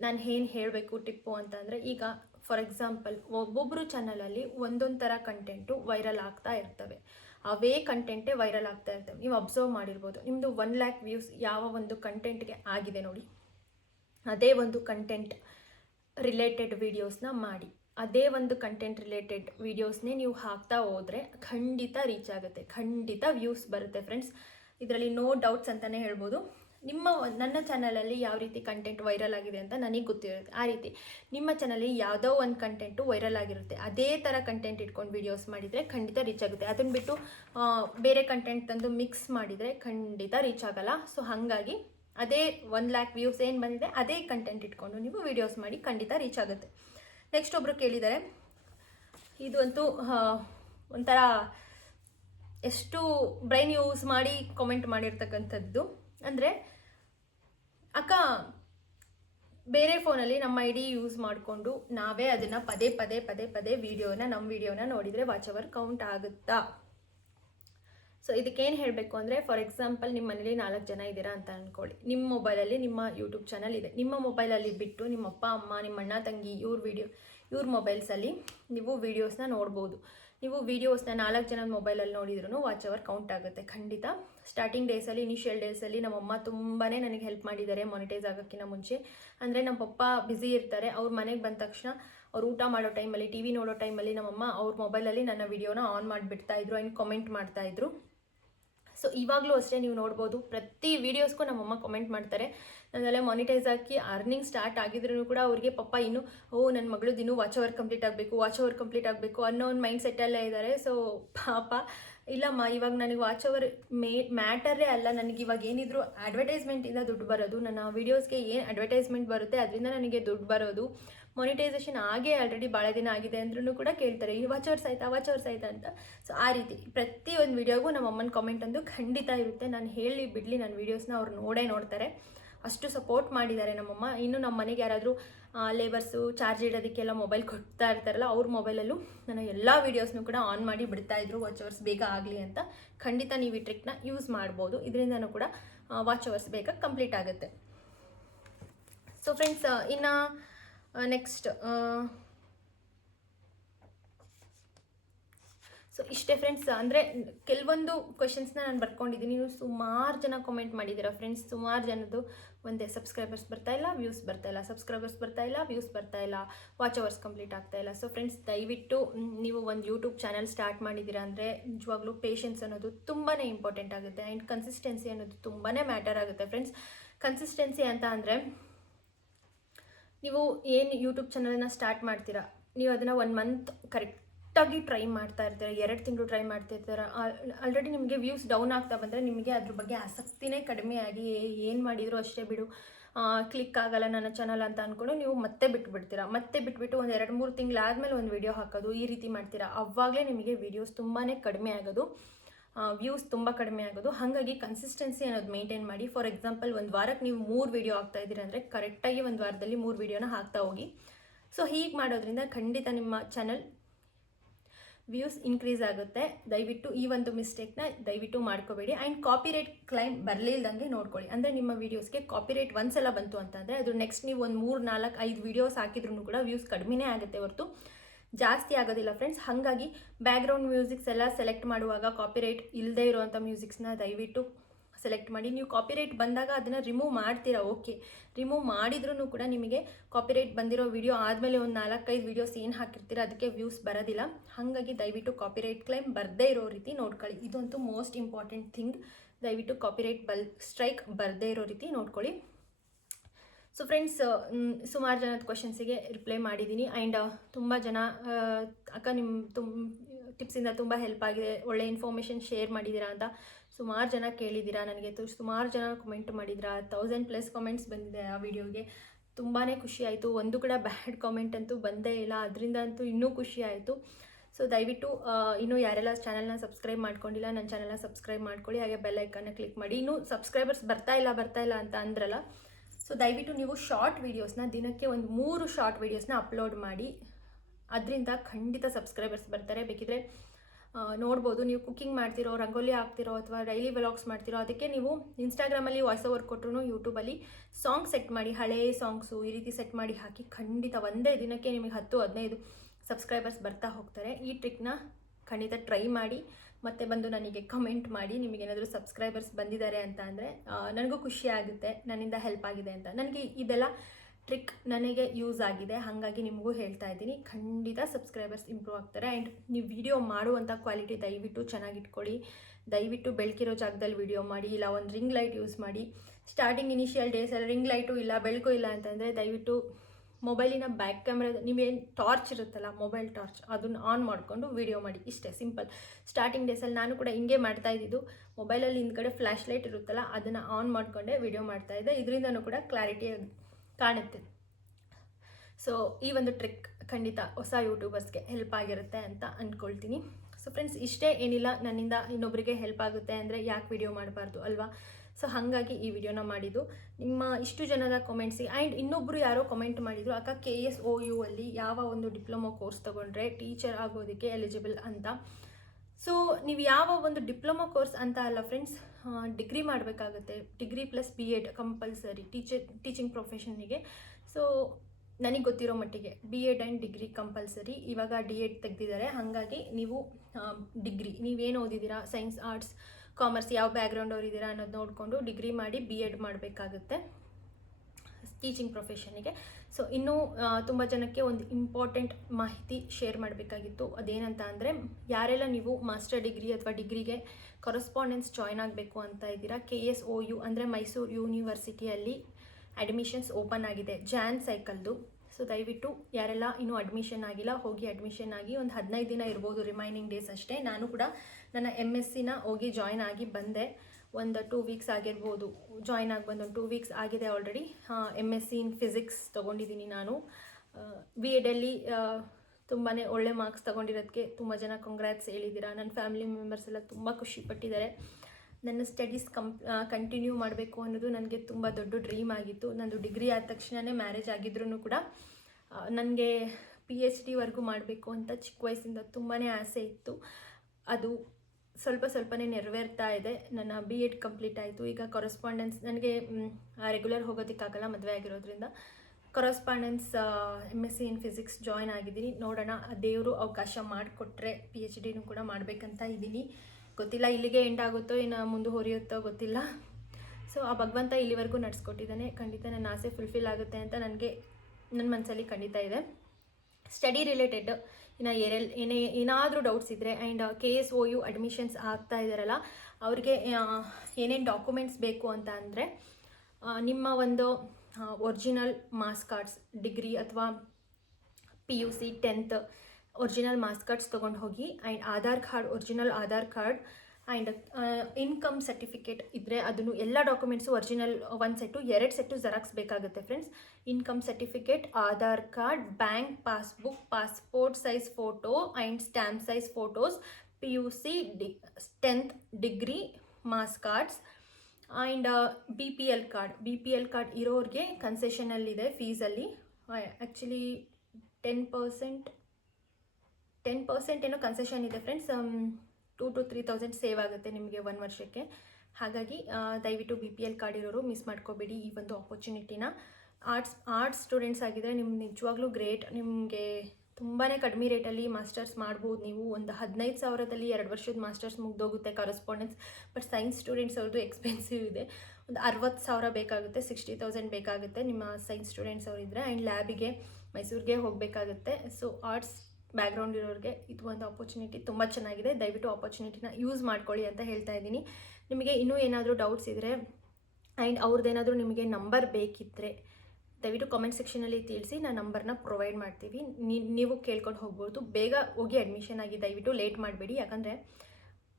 ನಾನು ಏನು ಹೇಳಬೇಕು ಟಿಪ್ಪು ಅಂತಂದರೆ, ಈಗ ಫಾರ್ ಎಕ್ಸಾಂಪಲ್ ಒಬ್ಬೊಬ್ಬರು ಚಾನಲಲ್ಲಿ ಒಂದೊಂದು ಥರ ಕಂಟೆಂಟು ವೈರಲ್ ಆಗ್ತಾ ಇರ್ತವೆ, ಅವೇ ಕಂಟೆಂಟೇ ವೈರಲ್ ಆಗ್ತಾ ಇರ್ತವೆ. ನೀವು ಅಬ್ಸರ್ವ್ ಮಾಡಿರ್ಬೋದು, ನಿಮ್ಮದು 1 ಲ್ಯಾಕ್ ವ್ಯೂಸ್ ಯಾವ ಒಂದು ಕಂಟೆಂಟ್ಗೆ ಆಗಿದೆ ನೋಡಿ, ಅದೇ ಒಂದು ಕಂಟೆಂಟ್ ರಿಲೇಟೆಡ್ ವೀಡಿಯೋಸ್ನ ಮಾಡಿ. ಅದೇ ಒಂದು ಕಂಟೆಂಟ್ ರಿಲೇಟೆಡ್ ವೀಡಿಯೋಸ್ನೇ ನೀವು ಹಾಕ್ತಾ ಹೋದರೆ ಖಂಡಿತ ರೀಚ್ ಆಗುತ್ತೆ, ಖಂಡಿತ ವ್ಯೂಸ್ ಬರುತ್ತೆ ಫ್ರೆಂಡ್ಸ್. ಇದರಲ್ಲಿ ನೋ ಡೌಟ್ಸ್ ಅಂತಲೇ ಹೇಳ್ಬೋದು. ನನ್ನ ಚಾನಲಲ್ಲಿ ಯಾವ ರೀತಿ ಕಂಟೆಂಟ್ ವೈರಲ್ ಆಗಿದೆ ಅಂತ ನನಗೆ ಗೊತ್ತಿರುತ್ತೆ, ಆ ರೀತಿ ನಿಮ್ಮ ಚಾನಲ್ಲಿ ಯಾವುದೋ ಒಂದು ಕಂಟೆಂಟು ವೈರಲ್ ಆಗಿರುತ್ತೆ. ಅದೇ ಥರ ಕಂಟೆಂಟ್ ಇಟ್ಕೊಂಡು ವೀಡಿಯೋಸ್ ಮಾಡಿದರೆ ಖಂಡಿತ ರೀಚ್ ಆಗುತ್ತೆ. ಅದನ್ನು ಬಿಟ್ಟು ಬೇರೆ ಕಂಟೆಂಟ್ ತಂದು ಮಿಕ್ಸ್ ಮಾಡಿದರೆ ಖಂಡಿತ ರೀಚ್ ಆಗಲ್ಲ. ಸೊ ಹಾಗಾಗಿ ಅದೇ 1 lakh ವ್ಯೂಸ್ ಏನು ಬಂದಿದೆ ಅದೇ ಕಂಟೆಂಟ್ ಇಟ್ಕೊಂಡು ನೀವು ವೀಡಿಯೋಸ್ ಮಾಡಿ ಖಂಡಿತ ರೀಚ್ ಆಗುತ್ತೆ. ನೆಕ್ಸ್ಟ್ ಒಬ್ಬರು ಕೇಳಿದ್ದಾರೆ, ಇದು ಅಂತೂ ಒಂಥರ ಎಷ್ಟು ಬ್ರೈನ್ ಯೂಸ್ ಮಾಡಿ ಕಾಮೆಂಟ್ ಮಾಡಿರ್ತಕ್ಕಂಥದ್ದು. ಅಂದರೆ ಅಕ್ಕ ಬೇರೆ ಫೋನಲ್ಲಿ ನಮ್ಮ ಐ ಡಿ ಯೂಸ್ ಮಾಡಿಕೊಂಡು ನಾವೇ ಅದನ್ನು ಪದೇ ಪದೇ ಪದೇ ಪದೇ ನಮ್ಮ ವಿಡಿಯೋನ ನೋಡಿದರೆ ವಾಚ್ ಅವರ್ ಕೌಂಟ್ ಆಗುತ್ತಾ? ಸೊ ಇದಕ್ಕೇನು ಹೇಳಬೇಕು ಅಂದರೆ, ಫಾರ್ ಎಕ್ಸಾಂಪಲ್ ನಿಮ್ಮ ಮನೇಲಿ 4 ಜನ ಇದ್ದೀರಾ ಅಂತ ಅಂದ್ಕೊಳ್ಳಿ. ನಿಮ್ಮ ಮೊಬೈಲಲ್ಲಿ ನಿಮ್ಮ ಯೂಟ್ಯೂಬ್ ಚಾನಲ್ ಇದೆ. ನಿಮ್ಮ ಮೊಬೈಲಲ್ಲಿ ಬಿಟ್ಟು ನಿಮ್ಮ ಅಪ್ಪ ಅಮ್ಮ, ನಿಮ್ಮ ಅಣ್ಣ ತಂಗಿ ಇವ್ರ ಮೊಬೈಲ್ಸಲ್ಲಿ ನೀವು ವೀಡಿಯೋಸ್ನ ನೋಡ್ಬೋದು. ನೀವು ವೀಡಿಯೋಸ್ನ 4 ಜನದ ಮೊಬೈಲಲ್ಲಿ ನೋಡಿದ್ರೂ ವಾಚ್ ಅವರ್ ಕೌಂಟ್ ಆಗುತ್ತೆ ಖಂಡಿತ. ಸ್ಟಾರ್ಟಿಂಗ್ ಡೇಸಲ್ಲಿ, ಇನಿಷಿಯಲ್ ಡೇಸಲ್ಲಿ ನಮ್ಮಮ್ಮ ತುಂಬಾ ನನಗೆ ಹೆಲ್ಪ್ ಮಾಡಿದ್ದಾರೆ ಮಾನಿಟೈಸ್ ಆಗೋಕ್ಕಿಂತ ಮುಂಚೆ. ಅಂದರೆ ನಮ್ಮ ಪಪ್ಪ ಬ್ಯುಸಿ ಇರ್ತಾರೆ, ಅವ್ರ ಮನೆಗೆ ಬಂದ ತಕ್ಷಣ ಅವ್ರು ಊಟ ಮಾಡೋ ಟೈಮಲ್ಲಿ, ಟಿ ವಿ ನೋಡೋ ಟೈಮಲ್ಲಿ ನಮ್ಮಮ್ಮ ಅವ್ರ ಮೊಬೈಲಲ್ಲಿ ನನ್ನ ವಿಡಿಯೋನ ಆನ್ ಮಾಡಿಬಿಡ್ತಾಯಿದ್ರು ಆ್ಯಂಡ್ ಕಾಮೆಂಟ್ ಮಾಡ್ತಾಯಿದ್ರು. ಸೊ ಇವಾಗಲೂ ಅಷ್ಟೇ ನೀವು ನೋಡ್ಬೋದು, ಪ್ರತಿ ವೀಡಿಯೋಸ್ಗೂ ನಮ್ಮಮ್ಮ ಕಾಮೆಂಟ್ ಮಾಡ್ತಾರೆ. ನನ್ನೆಲ್ಲ ಮಾನಿಟೈಸ್ ಹಾಕಿ ಅರ್ನಿಂಗ್ ಸ್ಟಾರ್ಟ್ ಆಗಿದ್ರೂ ಕೂಡ ಅವ್ರಿಗೆ ಪಾಪ ಇನ್ನೂ ನನ್ನ ಮಗಳದ್ದು ಇನ್ನೂ ವಾಚ್ ಅವರ್ ಕಂಪ್ಲೀಟ್ ಆಗಬೇಕು ಅನ್ನೋ ಒಂದು ಮೈಂಡ್ ಸೆಟ್ಟಲ್ಲೇ ಇದ್ದಾರೆ. ಸೊ ಪಾಪ ಇಲ್ಲಮ್ಮ, ಇವಾಗ ನನಗೆ ವಾಚ್ ಅವರ್ ಮ್ಯಾಟರೇ ಅಲ್ಲ. ನನಗೆ ಇವಾಗ ಏನಿದ್ರು ಅಡ್ವರ್ಟೈಸ್ಮೆಂಟಿಂದ ದುಡ್ಡು ಬರೋದು, ನನ್ನ ವೀಡಿಯೋಸ್ಗೆ ಏನು ಅಡ್ವರ್ಟೈಸ್ಮೆಂಟ್ ಬರುತ್ತೆ ಅದರಿಂದ ನನಗೆ ದುಡ್ಡು ಬರೋದು. ಮಾನಿಟೈಸೇಷನ್ ಆಲ್ರೆಡಿ ಭಾಳ ದಿನ ಆಗಿದೆ ಅಂದ್ರೂ ಕೂಡ ಕೇಳ್ತಾರೆ, ಈ ವಾಚ್ ಅವರ್ಸ್ ಆಯ್ತಾ ಅಂತ. ಸೊ ಆ ರೀತಿ ಪ್ರತಿ ಒಂದು ವೀಡಿಯೋಗೂ ನಮ್ಮ ಅಮ್ಮನ ಕಾಮೆಂಟ್ ಅಂದು ಖಂಡಿತ ಇರುತ್ತೆ. ನಾನು ಹೇಳಿ ಬಿಡಲಿ, ನನ್ನ ವೀಡಿಯೋಸ್ನ ಅವ್ರು ನೋಡ್ತಾರೆ. ಅಷ್ಟು ಸಪೋರ್ಟ್ ಮಾಡಿದ್ದಾರೆ ನಮ್ಮಮ್ಮ. ಇನ್ನು ನಮ್ಮ ಮನೆಗೆ ಯಾರಾದರೂ ಲೇಬರ್ಸು ಚಾರ್ಜ್ ಇಡೋದಕ್ಕೆಲ್ಲ ಮೊಬೈಲ್ ಕೊಡ್ತಾ ಇರ್ತಾರಲ್ಲ, ಅವ್ರ ಮೊಬೈಲಲ್ಲೂ ನನ್ನ ಎಲ್ಲ ವೀಡಿಯೋಸ್ನೂ ಕೂಡ ಆನ್ ಮಾಡಿ ಬಿಡ್ತಾಯಿದ್ರು ವಾಚ್ ಅವರ್ಸ್ ಬೇಗ ಆಗಲಿ ಅಂತ. ಖಂಡಿತ ನೀವು ಈ ಟ್ರಿಕ್ನ ಯೂಸ್ ಮಾಡ್ಬೋದು, ಇದರಿಂದನೂ ಕೂಡ ವಾಚ್ ಅವರ್ಸ್ ಬೇಗ ಕಂಪ್ಲೀಟ್ ಆಗುತ್ತೆ. ಸೊ ಫ್ರೆಂಡ್ಸ್, ಇನ್ನು ನೆಕ್ಸ್ಟ್ ಸೊ ಇಷ್ಟೇ ಫ್ರೆಂಡ್ಸ್. ಅಂದರೆ ಕೆಲವೊಂದು ಕ್ವೆಶನ್ಸ್ನ ನಾನು ಬರ್ಕೊಂಡಿದ್ದೀನಿ. ನೀವು ಸುಮಾರು ಜನ ಕಾಮೆಂಟ್ ಮಾಡಿದ್ದೀರಾ ಫ್ರೆಂಡ್ಸ್. ಸುಮಾರು ಜನದ್ದು ಒಂದೇ ಸಬ್ಸ್ಕ್ರೈಬರ್ಸ್ ಬರ್ತಾಯಿಲ್ಲ, ವ್ಯೂಸ್ ಬರ್ತಾಯಿಲ್ಲ, ವಾಚ್ ಅವರ್ಸ್ ಕಂಪ್ಲೀಟ್ ಆಗ್ತಾಯಿಲ್ಲ. ಸೊ ಫ್ರೆಂಡ್ಸ್, ದಯವಿಟ್ಟು ನೀವು ಒಂದು ಯೂಟ್ಯೂಬ್ ಚಾನಲ್ ಸ್ಟಾರ್ಟ್ ಮಾಡಿದ್ದೀರಾ ಅಂದರೆ ನಿಜವಾಗ್ಲೂ ಪೇಷನ್ಸ್ ಅನ್ನೋದು ತುಂಬಾ ಇಂಪಾರ್ಟೆಂಟ್ ಆಗುತ್ತೆ. ಆ್ಯಂಡ್ ಕನ್ಸಿಸ್ಟೆನ್ಸಿ ಅನ್ನೋದು ತುಂಬಾ ಮ್ಯಾಟರ್ ಆಗುತ್ತೆ ಫ್ರೆಂಡ್ಸ್. ಕನ್ಸಿಸ್ಟೆನ್ಸಿ ಅಂತ ಅಂದರೆ, ನೀವು ಏನು ಯೂಟ್ಯೂಬ್ ಚಾನಲ್ನ ಸ್ಟಾರ್ಟ್ ಮಾಡ್ತೀರಾ, ನೀವು ಅದನ್ನು 1 ಮಂತ್ ಕರೆಕ್ಟಾಗಿ ಟ್ರೈ ಮಾಡ್ತಾ ಇರ್ತೀರ, 2 ತಿಂಗಳು ಟ್ರೈ ಮಾಡ್ತಿರ್ತೀರ. ಆಲ್ರೆಡಿ ನಿಮಗೆ ವ್ಯೂಸ್ ಡೌನ್ ಆಗ್ತಾ ಬಂದರೆ ನಿಮಗೆ ಅದ್ರ ಬಗ್ಗೆ ಆಸಕ್ತಿನೇ ಕಡಿಮೆ ಆಗಿ ಏನು ಮಾಡಿದರೂ ಅಷ್ಟೇ ಬಿಡು, ಕ್ಲಿಕ್ ಆಗಲ್ಲ ನನ್ನ ಚಾನಲ್ ಅಂತ ಅಂದ್ಕೊಂಡು ನೀವು ಮತ್ತೆ ಬಿಟ್ಬಿಡ್ತೀರಾ. ಮತ್ತೆ ಬಿಟ್ಬಿಟ್ಟು ಒಂದು 2-3 ತಿಂಗಳಾದಮೇಲೆ ಒಂದು ವಿಡಿಯೋ ಹಾಕೋದು, ಈ ರೀತಿ ಮಾಡ್ತೀರಾ. ಆವಾಗಲೇ ನಿಮಗೆ ವೀಡಿಯೋಸ್ ತುಂಬಾ ಕಡಿಮೆ ಆಗೋದು, ವ್ಯೂಸ್ ತುಂಬ ಕಡಿಮೆ ಆಗೋದು. ಹಾಗಾಗಿ ಕನ್ಸಿಸ್ಟೆನ್ಸಿ ಅನ್ನೋದು ಮೇಂಟೈನ್ ಮಾಡಿ. ಫಾರ್ ಎಕ್ಸಾಂಪಲ್, ಒಂದು ವಾರಕ್ಕೆ ನೀವು 3 ವಿಡಿಯೋ ಹಾಕ್ತಾ ಇದ್ದೀರಿ ಅಂದರೆ ಕರೆಕ್ಟಾಗಿ ಒಂದು ವಾರದಲ್ಲಿ 3 ವಿಡಿಯೋನ ಹಾಕ್ತಾ ಹೋಗಿ. ಸೊ ಹೀಗೆ ಮಾಡೋದ್ರಿಂದ ಖಂಡಿತ ನಿಮ್ಮ ಚಾನಲ್ ವ್ಯೂಸ್ ಇನ್ಕ್ರೀಸ್ ಆಗುತ್ತೆ. ದಯವಿಟ್ಟು ಈ ಒಂದು ಮಿಸ್ಟೇಕ್ನ ದಯವಿಟ್ಟು ಮಾಡ್ಕೋಬೇಡಿ. ಆ್ಯಂಡ್ ಕಾಪಿರೈಟ್ ಕ್ಲೈಮ್ ಬರಲಿಲ್ದಂಗೆ ನೋಡ್ಕೊಳ್ಳಿ. ಅಂದರೆ ನಿಮ್ಮ ವೀಡಿಯೋಸ್ಗೆ ಕಾಪಿರೈಟ್ ಒಂದ್ಸಲ ಬಂತು ಅಂತಂದರೆ ಅದು ನೆಕ್ಸ್ಟ್ ನೀವು ಒಂದು 3-4-5 ವೀಡಿಯೋಸ್ ಹಾಕಿದ್ರೂ ಕೂಡ ವ್ಯೂಸ್ ಕಡಿಮೆನೇ ಆಗುತ್ತೆ ಹೊರತು ಜಾಸ್ತಿ ಆಗೋದಿಲ್ಲ ಫ್ರೆಂಡ್ಸ್. ಹಾಗಾಗಿ ಬ್ಯಾಕ್ಗ್ರೌಂಡ್ ಮ್ಯೂಸಿಕ್ಸ್ ಎಲ್ಲ ಸೆಲೆಕ್ಟ್ ಮಾಡುವಾಗ ಕಾಪಿರೈಟ್ ಇಲ್ಲದೆ ಇರುವಂಥ ಮ್ಯೂಸಿಕ್ಸ್ನ ದಯವಿಟ್ಟು ಸೆಲೆಕ್ಟ್ ಮಾಡಿ. ನೀವು ಕಾಪಿರೈಟ್ ಬಂದಾಗ ಅದನ್ನು ರಿಮೂವ್ ಮಾಡ್ತೀರಾ, ಓಕೆ. ರಿಮೂವ್ ಮಾಡಿದ್ರೂ ಕೂಡ ನಿಮಗೆ ಕಾಪಿರೈಟ್ ಬಂದಿರೋ ವಿಡಿಯೋ ಆದಮೇಲೆ ಒಂದು 4-5 ವೀಡಿಯೋಸ್ ಏನು ಹಾಕಿರ್ತೀರ ಅದಕ್ಕೆ ವ್ಯೂಸ್ ಬರೋದಿಲ್ಲ. ಹಾಗಾಗಿ ದಯವಿಟ್ಟು ಕಾಪಿರೈಟ್ ಕ್ಲೈಮ್ ಬರದೇ ಇರೋ ರೀತಿ ನೋಡ್ಕೊಳ್ಳಿ. ಇದಂತೂ ಮೋಸ್ಟ್ ಇಂಪಾರ್ಟೆಂಟ್ ಥಿಂಗ್. ದಯವಿಟ್ಟು ಕಾಪಿರೈಟ್ ಸ್ಟ್ರೈಕ್ ಬರದೇ ಇರೋ ರೀತಿ ನೋಡ್ಕೊಳ್ಳಿ. ಸೊ ಫ್ರೆಂಡ್ಸ್, ಸುಮಾರು ಜನದ ಕ್ವಶನ್ಸಿಗೆ ರಿಪ್ಲೈ ಮಾಡಿದ್ದೀನಿ. ಆ್ಯಂಡ್ ತುಂಬ ಜನ ಅಕ್ಕ ನಿಮ್ಮ ಟಿಪ್ಸಿಂದ ತುಂಬ ಹೆಲ್ಪ್ ಆಗಿದೆ, ಒಳ್ಳೆ ಇನ್ಫಾರ್ಮೇಷನ್ ಶೇರ್ ಮಾಡಿದ್ದೀರಾ ಅಂತ ಸುಮಾರು ಜನ ಕೇಳಿದ್ದೀರಾ. ನನಗೆ ಸುಮಾರು ಜನ ಕಮೆಂಟ್ ಮಾಡಿದ್ದೀರಾ. 1000+ ಕಾಮೆಂಟ್ಸ್ ಬಂದಿದೆ ಆ ವಿಡಿಯೋಗೆ. ತುಂಬಾ ಖುಷಿ ಆಯಿತು. ಒಂದು ಕೂಡ ಬ್ಯಾಡ್ ಕಾಮೆಂಟ್ ಅಂತೂ ಬಂದೇ ಇಲ್ಲ, ಅದರಿಂದ ಅಂತೂ ಇನ್ನೂ ಖುಷಿ ಆಯಿತು. ಸೊ ದಯವಿಟ್ಟು ಇನ್ನೂ ಯಾರೆಲ್ಲ ಚಾನಲ್ನ ಸಬ್ಸ್ಕ್ರೈಬ್ ಮಾಡ್ಕೊಂಡಿಲ್ಲ, ನನ್ನ ಚಾನಲ್ನ ಸಬ್ಸ್ಕ್ರೈಬ್ ಮಾಡ್ಕೊಳ್ಳಿ. ಹಾಗೆ ಬೆಲ್ ಐಕನ್ನ ಕ್ಲಿಕ್ ಮಾಡಿ. ಇನ್ನೂ ಸಬ್ಸ್ಕ್ರೈಬರ್ಸ್ ಬರ್ತಾ ಇಲ್ಲ ಅಂತ ಅಂದ್ರಲ್ಲ, ಸೊ ದಯವಿಟ್ಟು ನೀವು ಶಾರ್ಟ್ ವೀಡಿಯೋಸ್ನ ದಿನಕ್ಕೆ ಒಂದು 3 ಶಾರ್ಟ್ ವೀಡಿಯೋಸ್ನ ಅಪ್ಲೋಡ್ ಮಾಡಿ. ಅದರಿಂದ ಖಂಡಿತ ಸಬ್ಸ್ಕ್ರೈಬರ್ಸ್ ಬರ್ತಾರೆ. ಬೇಕಿದ್ರೆ ನೋಡ್ಬೋದು, ನೀವು ಕುಕ್ಕಿಂಗ್ ಮಾಡ್ತಿರೋ, ರಂಗೋಲಿ ಹಾಕ್ತಿರೋ ಅಥವಾ ಡೈಲಿ ವ್ಲಾಗ್ಸ್ ಮಾಡ್ತಿರೋ, ಅದಕ್ಕೆ ನೀವು ಇನ್ಸ್ಟಾಗ್ರಾಮಲ್ಲಿ ವಾಯ್ಸ್ ಓವರ್ ಕೊಟ್ಟರು, ಯೂಟ್ಯೂಬಲ್ಲಿ ಸಾಂಗ್ ಸೆಟ್ ಮಾಡಿ, ಹಳೇ ಸಾಂಗ್ಸು ಈ ರೀತಿ ಸೆಟ್ ಮಾಡಿ ಹಾಕಿ, ಖಂಡಿತ ಒಂದೇ ದಿನಕ್ಕೆ ನಿಮಗೆ 10-15 ಸಬ್ಸ್ಕ್ರೈಬರ್ಸ್ ಬರ್ತಾ ಹೋಗ್ತಾರೆ. ಈ ಟ್ರಿಕ್ನ ಖಂಡಿತ ಟ್ರೈ ಮಾಡಿ. ಮತ್ತೆ ಬಂದು ನನಗೆ ಕಮೆಂಟ್ ಮಾಡಿ ನಿಮಗೇನಾದರೂ ಸಬ್ಸ್ಕ್ರೈಬರ್ಸ್ ಬಂದಿದ್ದಾರೆ ಅಂತ ಅಂದರೆ ನನಗೂ ಖುಷಿ ಆಗುತ್ತೆ, ನನ್ನಿಂದ ಹೆಲ್ಪ್ ಆಗಿದೆ ಅಂತ. ನನಗೆ ಇದೆಲ್ಲ ಟ್ರಿಕ್ ನನಗೆ ಯೂಸ್ ಆಗಿದೆ, ಹಾಗಾಗಿ ನಿಮಗೂ ಹೇಳ್ತಾ ಇದ್ದೀನಿ. ಖಂಡಿತ ಸಬ್ಸ್ಕ್ರೈಬರ್ಸ್ ಇಂಪ್ರೂವ್ ಆಗ್ತಾರೆ. ಆ್ಯಂಡ್ ನೀವು ವಿಡಿಯೋ ಮಾಡುವಂಥ ಕ್ವಾಲಿಟಿ ದಯವಿಟ್ಟು ಚೆನ್ನಾಗಿಟ್ಕೊಳ್ಳಿ. ದಯವಿಟ್ಟು ಬೆಳಕಿರೋ ಜಾಗದಲ್ಲಿ ವಿಡಿಯೋ ಮಾಡಿ, ಇಲ್ಲ ಒಂದು ರಿಂಗ್ ಲೈಟ್ ಯೂಸ್ ಮಾಡಿ. ಸ್ಟಾರ್ಟಿಂಗ್ ಇನಿಷಿಯಲ್ ಡೇಸಲ್ಲಿ ರಿಂಗ್ ಲೈಟು ಇಲ್ಲ, ಬೆಳಕು ಇಲ್ಲ ಅಂತಂದರೆ ದಯವಿಟ್ಟು ಮೊಬೈಲಿನ ಬ್ಯಾಕ್ ಕ್ಯಾಮ್ರಾದ ನೀವೇನು ಟಾರ್ಚ್ ಇರುತ್ತಲ್ಲ, ಮೊಬೈಲ್ ಟಾರ್ಚ್, ಅದನ್ನು ಆನ್ ಮಾಡಿಕೊಂಡು ವಿಡಿಯೋ ಮಾಡಿ. ಇಷ್ಟೇ ಸಿಂಪಲ್. ಸ್ಟಾರ್ಟಿಂಗ್ ಡೇಸಲ್ಲಿ ನಾನು ಕೂಡ ಹಿಂಗೆ ಮಾಡ್ತಾ ಇದ್ದಿದ್ದು. ಮೊಬೈಲಲ್ಲಿ ಹಿಂದ್ಗಡೆ ಫ್ಲ್ಯಾಶ್ ಲೈಟ್ ಇರುತ್ತಲ್ಲ, ಅದನ್ನು ಆನ್ ಮಾಡಿಕೊಂಡೆ ವಿಡಿಯೋ ಮಾಡ್ತಾಯಿದ್ದೆ. ಇದರಿಂದನೂ ಕೂಡ ಕ್ಲಾರಿಟಿ ಕಾಣುತ್ತೆ. ಸೊ ಈ ಒಂದು ಟ್ರಿಕ್ ಖಂಡಿತ ಹೊಸ ಯೂಟ್ಯೂಬರ್ಸ್ಗೆ ಹೆಲ್ಪ್ ಆಗಿರುತ್ತೆ ಅಂತ ಅಂದ್ಕೊಳ್ತೀನಿ. ಸೊ ಫ್ರೆಂಡ್ಸ್, ಇಷ್ಟೇ, ಏನಿಲ್ಲ. ನನ್ನಿಂದ ಇನ್ನೊಬ್ಬರಿಗೆ ಹೆಲ್ಪ್ ಆಗುತ್ತೆ ಅಂದರೆ ಯಾಕೆ ವಿಡಿಯೋ ಮಾಡಬಾರ್ದು ಅಲ್ವಾ? ಸೊ ಹಾಗಾಗಿ ಈ ವಿಡಿಯೋನ ಮಾಡಿದ್ದು. ನಿಮ್ಮ ಇಷ್ಟು ಜನದ ಕಾಮೆಂಟ್ಸಿಗೆ. ಆ್ಯಂಡ್ ಇನ್ನೊಬ್ಬರು ಯಾರೋ ಕಮೆಂಟ್ ಮಾಡಿದರು, ಅಕ್ಕ KSOU ಅಲ್ಲಿ ಯಾವ ಒಂದು ಡಿಪ್ಲೊಮಾ ಕೋರ್ಸ್ ತೊಗೊಂಡ್ರೆ ಟೀಚರ್ ಆಗೋದಕ್ಕೆ ಎಲಿಜಿಬಲ್ ಅಂತ. ಸೊ ನೀವು ಯಾವ ಒಂದು ಡಿಪ್ಲೊಮಾ ಕೋರ್ಸ್ ಅಂತ ಅಲ್ಲ ಫ್ರೆಂಡ್ಸ್, ಡಿಗ್ರಿ ಮಾಡಬೇಕಾಗುತ್ತೆ. Degree plus BEd compulsory teaching ಪ್ರೊಫೆಷನ್ನಿಗೆ. ಸೊ ನನಗೆ ಗೊತ್ತಿರೋ ಮಟ್ಟಿಗೆ BEd ಆ್ಯಂಡ್ ಡಿಗ್ರಿ ಕಂಪಲ್ಸರಿ. ಇವಾಗ DEd ತೆಗೆದಿದ್ದಾರೆ. ಹಾಗಾಗಿ ನೀವು ಡಿಗ್ರಿ, ನೀವೇನು ಓದಿದ್ದೀರಾ, ಸೈನ್ಸ್, ಆರ್ಟ್ಸ್, ಕಾಮರ್ಸ್, ಯಾವ ಬ್ಯಾಕ್ಗ್ರೌಂಡ್ ಅವ್ರು ಇದ್ದೀರಾ ಅನ್ನೋದು ನೋಡಿಕೊಂಡು ಡಿಗ್ರಿ ಮಾಡಿ BEd ಮಾಡಬೇಕಾಗುತ್ತೆ ಟೀಚಿಂಗ್ ಪ್ರೊಫೆಷನಿಗೆ. ಸೊ ಇನ್ನೂ ತುಂಬ ಜನಕ್ಕೆ ಒಂದು ಇಂಪಾರ್ಟೆಂಟ್ ಮಾಹಿತಿ ಶೇರ್ ಮಾಡಬೇಕಾಗಿತ್ತು. ಅದೇನಂತ ಅಂದರೆ, ಯಾರೆಲ್ಲ ನೀವು ಮಾಸ್ಟರ್ ಡಿಗ್ರಿ ಅಥವಾ ಡಿಗ್ರಿಗೆ ಕರೆಸ್ಪಾಂಡೆನ್ಸ್ ಜಾಯ್ನ್ ಆಗಬೇಕು ಅಂತ ಇದ್ದೀರಾ, KSOU ಅಂದರೆ ಮೈಸೂರು ಯೂನಿವರ್ಸಿಟಿಯಲ್ಲಿ ಅಡ್ಮಿಷನ್ಸ್ ಓಪನ್ ಆಗಿದೆ ಜಾನ್ ಸೈಕಲ್ದು. ಸೊ ದಯವಿಟ್ಟು ಯಾರೆಲ್ಲ ಇನ್ನೂ ಅಡ್ಮಿಷನ್ ಆಗಿಲ್ಲ, ಹೋಗಿ ಅಡ್ಮಿಷನ್ ಆಗಿ. ಒಂದು 15 ದಿನ ಇರ್ಬೋದು, ರಿಮೈನಿಂಗ್ ಡೇಸ್ ಅಷ್ಟೇ. ನಾನು ಕೂಡ ನನ್ನ MScನ ಹೋಗಿ ಜಾಯ್ನ್ ಆಗಿ ಬಂದೆ. ಒಂದು 2 ವೀಕ್ಸ್ ಆಗಿರ್ಬೋದು ಜಾಯ್ನ್ ಆಗಿ ಬಂದು. ಒಂದು 2 ವೀಕ್ಸ್ ಆಗಿದೆ ಆಲ್ರೆಡಿ. MSc ಇನ್ ಫಿಸಿಕ್ಸ್ ತೊಗೊಂಡಿದ್ದೀನಿ ನಾನು. BEdಲ್ಲಿ ತುಂಬಾ ಒಳ್ಳೆ ಮಾರ್ಕ್ಸ್ ತೊಗೊಂಡಿರೋದಕ್ಕೆ ತುಂಬ ಜನ ಕಂಗ್ರ್ಯಾಟ್ಸ್ ಹೇಳಿದ್ದೀರಾ. ನನ್ನ ಫ್ಯಾಮಿಲಿ ಮೆಂಬರ್ಸ್ ಎಲ್ಲ ತುಂಬ ಖುಷಿಪಟ್ಟಿದ್ದಾರೆ. ನನ್ನ ಸ್ಟಡೀಸ್ ಕಂಟಿನ್ಯೂ ಮಾಡಬೇಕು ಅನ್ನೋದು ನನಗೆ ತುಂಬ ದೊಡ್ಡ ಡ್ರೀಮ್ ಆಗಿತ್ತು. ನಂದು ಡಿಗ್ರಿ ಆದ ತಕ್ಷಣವೇ ಮ್ಯಾರೇಜ್ ಆಗಿದ್ರೂ ಕೂಡ ನನಗೆ PhD ಮಾಡಬೇಕು ಅಂತ ಚಿಕ್ಕ ವಯಸ್ಸಿಂದ ತುಂಬಾ ಆಸೆ ಇತ್ತು. ಅದು ಸ್ವಲ್ಪನೇ ನೆರವೇರ್ತಾ ಇದೆ. ನನ್ನ BEd ಕಂಪ್ಲೀಟ್ ಆಯಿತು. ಈಗ ಕರೆಸ್ಪಾಂಡೆನ್ಸ್ ನನಗೆ ರೆಗ್ಯುಲರ್ ಹೋಗೋದಕ್ಕಾಗಲ್ಲ, ಮದುವೆ ಆಗಿರೋದ್ರಿಂದ. ಕರೆಸ್ಪಾಂಡೆನ್ಸ್ MSc ಇನ್ ಫಿಸಿಕ್ಸ್ ಜಾಯ್ನ್ ಆಗಿದ್ದೀನಿ. ನೋಡೋಣ, ದೇವರು ಅವಕಾಶ ಮಾಡಿಕೊಟ್ರೆ PhDನೂ ಕೂಡ ಮಾಡಬೇಕಂತ ಇದ್ದೀನಿ. ಗೊತ್ತಿಲ್ಲ ಇಲ್ಲಿಗೆ ಎಂಡ್ ಆಗುತ್ತೋ ಇನ್ನು ಮುಂದುವರಿಯುತ್ತೋ ಗೊತ್ತಿಲ್ಲ. ಸೊ ಆ ಭಗವಂತ ಇಲ್ಲಿವರೆಗೂ ನಡೆಸ್ಕೊಟ್ಟಿದ್ದಾನೆ. ಖಂಡಿತ ನನ್ನ ಆಸೆ ಫುಲ್ಫಿಲ್ ಆಗುತ್ತೆ ಅಂತ ನನಗೆ ನನ್ನ ಮನಸ್ಸಲ್ಲಿ ಖಂಡಿತ ಇದೆ. ಸ್ಟಡಿ ರಿಲೇಟೆಡ್ ಇನ್ನು ಏನಾದರೂ ಡೌಟ್ಸ್ ಇದ್ದರೆ, ಆ್ಯಂಡ್ KSOU ಅಡ್ಮಿಷನ್ಸ್ ಆಗ್ತಾ ಇದ್ದಾರಲ್ಲ, ಅವ್ರಿಗೆ ಏನೇನು ಡಾಕ್ಯುಮೆಂಟ್ಸ್ ಬೇಕು ಅಂತ ಅಂದರೆ, ನಿಮ್ಮ ಒಂದು ಒರಿಜಿನಲ್ ಮಾರ್ಕ್ಸ್ ಕಾರ್ಡ್ಸ್, ಡಿಗ್ರಿ ಅಥವಾ PUC 10th original marks cards ತೊಗೊಂಡು ಹೋಗಿ. And Aadhaar card, original Aadhaar card, and income certificate ಇದ್ದರೆ ಅದನ್ನು ಎಲ್ಲ ಡಾಕ್ಯುಮೆಂಟ್ಸು ಒರಿಜಿನಲ್ ಒಂದು ಸೆಟ್ಟು, 2 ಸೆಟ್ಟು ಜೆರಾಕ್ಸ್ ಬೇಕಾಗುತ್ತೆ friends. Income certificate, Aadhaar card, bank passbook, passport size photo and stamp size photos, PUC 10th degree marks cards, and BPL card ಇರೋರಿಗೆ ಕನ್ಸೆಷನಲ್ಲಿದೆ ಫೀಸಲ್ಲಿ. Actually 10% ಏನೋ concession ಇದೆ friends. 2,000 to 3,000 save ಆಗುತ್ತೆ ನಿಮಗೆ 1 ವರ್ಷಕ್ಕೆ. ಹಾಗಾಗಿ ದಯವಿಟ್ಟು BPL ಕಾರ್ಡ್ ಇರೋರು ಮಿಸ್ ಮಾಡ್ಕೋಬೇಡಿ ಈ ಒಂದು ಆಪರ್ಚುನಿಟಿನ. ಆರ್ಟ್ಸ್ ಸ್ಟೂಡೆಂಟ್ಸ್ ಆಗಿದ್ದರೆ ನಿಮ್ಗೆ ನಿಜವಾಗ್ಲೂ ಗ್ರೇಟ್. ನಿಮಗೆ ತುಂಬಾ ಕಡಿಮೆ ರೇಟಲ್ಲಿ ಮಾಸ್ಟರ್ಸ್ ಮಾಡ್ಬೋದು ನೀವು. ಒಂದು 15,000ದಲ್ಲಿ 2 ವರ್ಷದ ಮಾಸ್ಟರ್ಸ್ ಮುಗ್ದೋಗುತ್ತೆ ಕರೆಸ್ಪಾಂಡೆನ್ಸ್. ಬಟ್ ಸೈನ್ಸ್ ಸ್ಟೂಡೆಂಟ್ಸ್ ಅವ್ರದ್ದು ಎಕ್ಸ್ಪೆನ್ಸಿವ್ ಇದೆ. ಒಂದು 60,000 ಬೇಕಾಗುತ್ತೆ, 60,000 ಬೇಕಾಗುತ್ತೆ ನಿಮ್ಮ ಸೈನ್ಸ್ ಸ್ಟೂಡೆಂಟ್ಸ್ ಅವರಿದ್ದರೆ. ಆ್ಯಂಡ್ ಲ್ಯಾಬಿಗೆ ಮೈಸೂರಿಗೆ ಹೋಗಬೇಕಾಗುತ್ತೆ. ಸೊ ಆರ್ಟ್ಸ್ ಬ್ಯಾಕ್ಗ್ರೌಂಡ್ ಇರೋರಿಗೆ ಇದು ಒಂದು ಆಪರ್ಚುನಿಟಿ ತುಂಬ ಚೆನ್ನಾಗಿದೆ. ದಯವಿಟ್ಟು ಆಪರ್ಚುನಿಟಿನ ಯೂಸ್ ಮಾಡ್ಕೊಳ್ಳಿ ಅಂತ ಹೇಳ್ತಾ ಇದ್ದೀನಿ. ನಿಮಗೆ ಇನ್ನೂ ಏನಾದರೂ ಡೌಟ್ಸ್ ಇದ್ದರೆ, ಆ್ಯಂಡ್ ಅವ್ರದ್ದೇನಾದರೂ ನಿಮಗೆ ನಂಬರ್ ಬೇಕಿದ್ದರೆ ದಯವಿಟ್ಟು ಕಾಮೆಂಟ್ ಸೆಕ್ಷನಲ್ಲಿ ತಿಳಿಸಿ. ನಾನು ನಂಬರ್ನ ಪ್ರೊವೈಡ್ ಮಾಡ್ತೀವಿ, ನೀವು ಕೇಳ್ಕೊಂಡು ಹೋಗ್ಬೋದು. ಬೇಗ ಹೋಗಿ ಅಡ್ಮಿಷನ್ ಆಗಿ, ದಯವಿಟ್ಟು ಲೇಟ್ ಮಾಡಬೇಡಿ. ಯಾಕಂದರೆ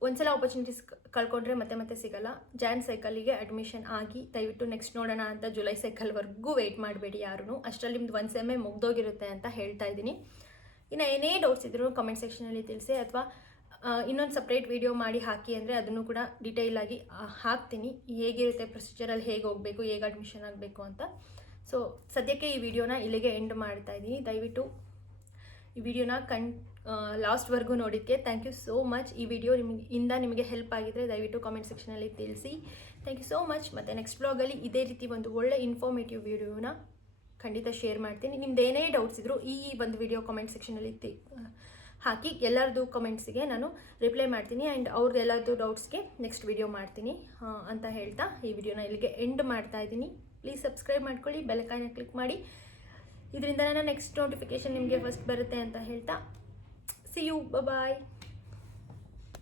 ಒಂದ್ಸಲ ಆಪರ್ಚುನಿಟೀಸ್ ಕಳ್ಕೊಂಡ್ರೆ ಮತ್ತೆ ಸಿಗಲ್ಲ. ಜಾನ್ ಸೈಕಲ್ಲಿಗೆ ಅಡ್ಮಿಷನ್ ಆಗಿ ದಯವಿಟ್ಟು ನೆಕ್ಸ್ಟ್ ನೋಡೋಣ ಅಂತ ಜುಲೈ ಸೈಕಲ್ವರೆಗೂ ವೆಯ್ಟ್ ಮಾಡಬೇಡಿ ಯಾರೂ. ಅಷ್ಟರಲ್ಲಿ ನಿಮ್ದು 1 ಸೆಮ್ಮೆ ಮುಗ್ದೋಗಿರುತ್ತೆ ಅಂತ ಹೇಳ್ತಾ ಇದ್ದೀನಿ. ಇನ್ನು ಏನೇ ಡೌಟ್ಸ್ ಇದ್ದರೂ ಕಮೆಂಟ್ ಸೆಕ್ಷನಲ್ಲಿ ತಿಳಿಸಿ, ಅಥವಾ ಇನ್ನೊಂದು ಸಪ್ರೇಟ್ ವೀಡಿಯೋ ಮಾಡಿ ಹಾಕಿ ಅಂದರೆ ಅದನ್ನು ಕೂಡ ಡೀಟೇಲಾಗಿ ಹಾಕ್ತೀನಿ. ಹೇಗಿರುತ್ತೆ ಪ್ರೊಸೀಜರಲ್ಲಿ, ಹೇಗೆ ಹೋಗಬೇಕು, ಹೇಗೆ ಅಡ್ಮಿಷನ್ ಆಗಬೇಕು ಅಂತ. ಸೊ ಸದ್ಯಕ್ಕೆ ಈ ವಿಡಿಯೋನ ಇಲ್ಲಿಗೆ ಎಂಡ್ ಮಾಡ್ತಾ ಇದ್ದೀನಿ. ದಯವಿಟ್ಟು ಈ ವಿಡಿಯೋನ ಲಾಸ್ಟ್ವರೆಗೂ ನೋಡಿದ್ದಕ್ಕೆ ಥ್ಯಾಂಕ್ ಯು ಸೋ ಮಚ್. ಈ ವಿಡಿಯೋ ನಿಮಗೆ ಹೆಲ್ಪ್ ಆಗಿದ್ದರೆ ದಯವಿಟ್ಟು ಕಾಮೆಂಟ್ ಸೆಕ್ಷನಲ್ಲಿ ತಿಳಿಸಿ. Thank you so much. ಮತ್ತು ನೆಕ್ಸ್ಟ್ ಬ್ಲಾಗಲ್ಲಿ ಇದೇ ರೀತಿ ಒಂದು ಒಳ್ಳೆ ಇನ್ಫಾರ್ಮೇಟಿವ್ ವಿಡಿಯೋನ ಖಂಡಿತ ಶೇರ್ ಮಾಡ್ತೀನಿ. ನಿಮ್ದು ಏನೇ ಡೌಟ್ಸ್ ಇದ್ದರೂ ಈ ಒಂದು ವಿಡಿಯೋ ಕಾಮೆಂಟ್ ಸೆಕ್ಷನಲ್ಲಿ ಹಾಕಿ. ಎಲ್ಲರದ್ದು ಕಮೆಂಟ್ಸಿಗೆ ನಾನು ರಿಪ್ಲೈ ಮಾಡ್ತೀನಿ. ಆ್ಯಂಡ್ ಅವ್ರದ್ದು ಎಲ್ಲರದ್ದು ಡೌಟ್ಸ್ಗೆ ನೆಕ್ಸ್ಟ್ ವಿಡಿಯೋ ಮಾಡ್ತೀನಿ ಅಂತ ಹೇಳ್ತಾ ಈ ವಿಡಿಯೋನ ಇಲ್ಲಿಗೆ ಎಂಡ್ ಮಾಡ್ತಾ ಇದ್ದೀನಿ. ಪ್ಲೀಸ್ ಸಬ್ಸ್ಕ್ರೈಬ್ ಮಾಡ್ಕೊಳ್ಳಿ, ಬೆಲ್ಲೈಕನ್ನ ಕ್ಲಿಕ್ ಮಾಡಿ. ಇದರಿಂದ ನನ್ನ ನೆಕ್ಸ್ಟ್ ನೋಟಿಫಿಕೇಶನ್ ನಿಮಗೆ ಫಸ್ಟ್ ಬರುತ್ತೆ ಅಂತ ಹೇಳ್ತಾ ಸಿ ಯು, ಬಾಯ್.